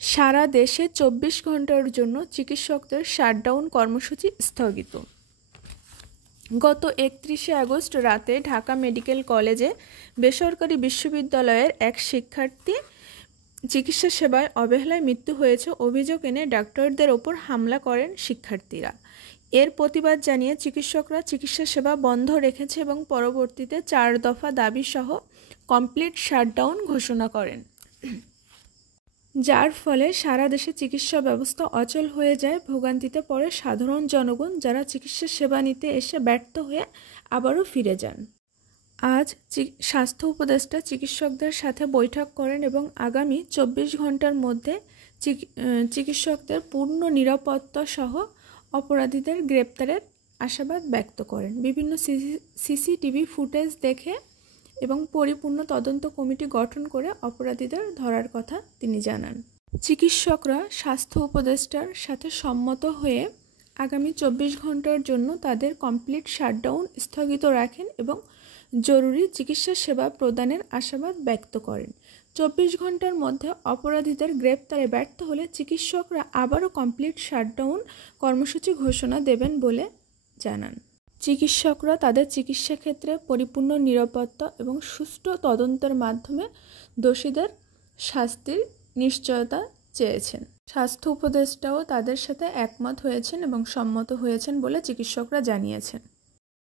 সারা দেশে 24 ঘন্টার জন্য চিকিৎসকদের শাটডাউন কর্মসূচি স্থগিত। গত 31শে আগস্ট রাতে ঢাকা মেডিকেল কলেজে বেসরকারি বিশ্ববিদ্যালয়ের এক শিক্ষার্থী চিকিৎসা সেবায় অবহেলায় মৃত্যু হয়েছে অভিযোগ এনে ডাক্তারদের ওপর হামলা করেন শিক্ষার্থীরা। এর প্রতিবাদ জানিয়ে চিকিৎসকরা চিকিৎসা সেবা বন্ধ রেখেছে এবং পরবর্তীতে 4 দফা দাবি সহ কমপ্লিট শাটডাউন ঘোষণা করেন, যার ফলে সারা দেশে চিকিৎসা ব্যবস্থা অচল হয়ে যায়। ভোগান্তিতে পড়ে সাধারণ জনগণ, যারা চিকিৎসা সেবা নিতে এসে ব্যর্থ হয়ে আবারও ফিরে যান। আজ স্বাস্থ্য উপদেষ্টা চিকিৎসকদের সাথে বৈঠক করেন এবং আগামী 24 ঘন্টার মধ্যে চিকিৎসকদের পূর্ণ নিরাপত্তা সহ অপরাধীদের গ্রেপ্তারের আশাবাদ ব্যক্ত করেন। বিভিন্ন সিসিটিভি ফুটেজ দেখে এবং পরিপূর্ণ তদন্ত কমিটি গঠন করে অপরাধীদের ধরার কথা তিনি জানান। চিকিৎসকরা স্বাস্থ্য উপদেষ্টার সাথে সম্মত হয়ে আগামী 24 ঘন্টার জন্য তাদের কমপ্লিট শাটডাউন স্থগিত রাখেন এবং জরুরি চিকিৎসা সেবা প্রদানের আশাবাদ ব্যক্ত করেন। 24 ঘন্টার মধ্যে অপরাধীদের গ্রেপ্তারে ব্যর্থ হলে চিকিৎসকরা আবারও কমপ্লিট শাটডাউন কর্মসূচি ঘোষণা দেবেন বলে জানান। চিকিৎসকরা তাদের চিকিৎসা ক্ষেত্রে পরিপূর্ণ নিরাপত্তা এবং সুষ্ঠু তদন্তের মাধ্যমে দোষীদের শাস্তির নিশ্চয়তা চেয়েছেন। স্বাস্থ্য উপদেষ্টাও তাদের সাথে একমত হয়েছেন এবং সম্মত হয়েছেন বলে চিকিৎসকরা জানিয়েছেন।